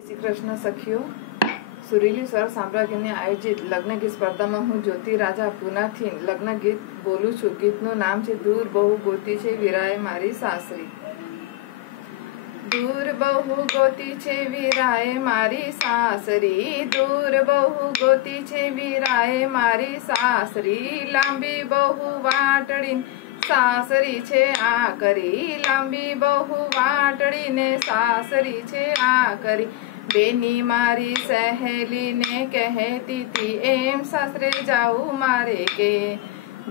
श्री कृष्ण सखियों, सुरीली स्वर સામ્રાજ્યની આયોજિત લગ્ન ગીત સ્પર્ધામાં હું જ્યોતિ રાજા પૂનાથી લગ્ન ગીત બોલું છું. ગીતનું નામ છે દૂર બહુ ગોતી છે વીરાએ મારી સાસરી. દૂર બહુ ગોતી છે વીરાએ મારી સાસરી, દૂર બહુ ગોતી છે વીરાએ મારી સાસરી. લાંબી બહુ વાટડી સાસરી છે આ કરી, લાંબી બહુ વાટડીને સાસરી છે આ કરી. બેની મારી સહેલીને કહેતી તી એમ સાસરે જાઉં મારે કે,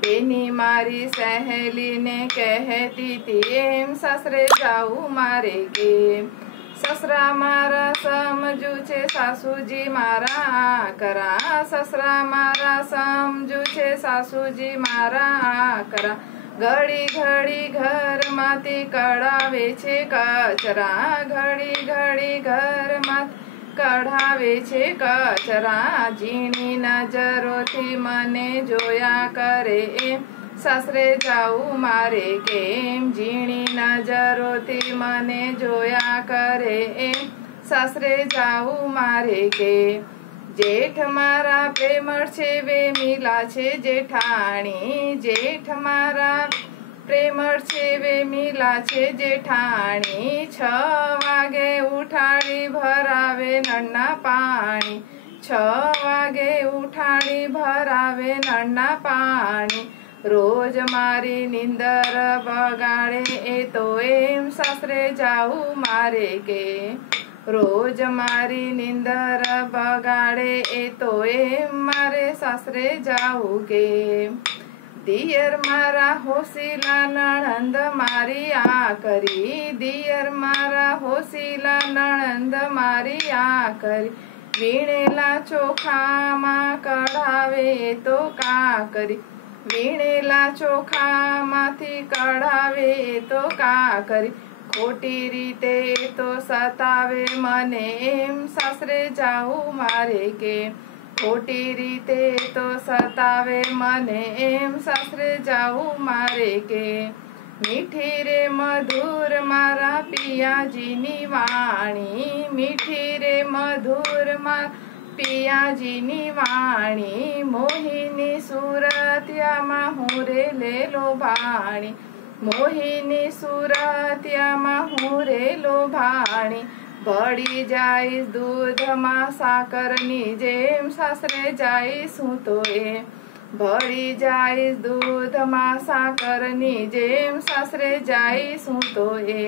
બેની મારી સહેલીને કહેતી તી એમ સાસરે જાઉં મારે કે. સસરા મારા સમજુ છે સાસુજી મારા આ કરા, સસરા મારા સમજુ છે સાસુજી મારા આ કરા. ઘડી ઘડી ઘરમાંથી કઢાવે છે કચરા, ઘડી ઘડી ઘરમાં કઢાવે છે કચરા. ઝીણી નજરોથી મને જોયા કરે એમ સાસરે જાઉં મારે કેમ, ઝીણી નજરોથી મને જોયા કરે એમ સાસરે જાઉં મારે કે. જેઠ મારા પ્રેમળ છે વેમીલા છે જેઠાણી, જેઠ મારા પ્રેમળ છે વેમીલા છે જેઠાણી. 6 વાગે ઉઠાડી ભરાવે નળના પાણી, 6 વાગે ઉઠાડી ભરાવે નળના પાણી. રોજ મારી નીંદર બગાડે એ તો એમ સાસરે જાઉં મારે કે, રોજ મારી નીંદર બગાડે એ તો એમ મારે સાસરે જાવું કે. દિયર મારા હોશીલા નણંદ મારી આ કરી, દિયર મારા હોશીલા નણંદ મારી આ કરી. વીણેલા ચોખામાં કઢાવે તો કા કરી, વીણેલા ચોખામાંથી કઢાવે તો કા કરી. ખોટી રીતે તો સતાવે મને એમ સાસરે જાઉં મારે કે, ખોટી રીતે તો સતાવે મને એમ સાસરે જાઉં મારે કે. મીઠી રે મધુર મારા પિયાજીની વાણી, મીઠી રે મધુર મારા પિયાજીની વાણી. મોહિની સુરતિયામાં હું રે લેલો ભાણી, મોહિની સુરતિયામાં હું રે લોભાણી. ભળી જાઈશ દૂધમાં સાકરની જેમ સાસરે જાઈશ હું તો એ, ભળી જાઈશ દૂધમાં સાકરની જેમ સાસરે જાઈશ હું તો એ.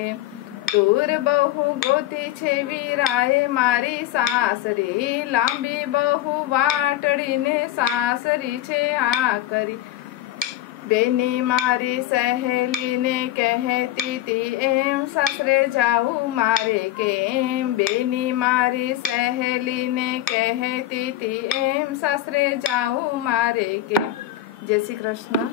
દૂર બહુ ગોતી છે વીરાએ મારી સાસરી, લાંબી બહુ વાટડીને સાસરી છે આ કરી. બેની મારી સહેલીને કહેતી તી એમ સાસરે જાઉં મારે કેમ, બેની મારી સહેલીને કહેતી તી એમ સાસરે જાઉં મારે કે. જય શ્રી કૃષ્ણ.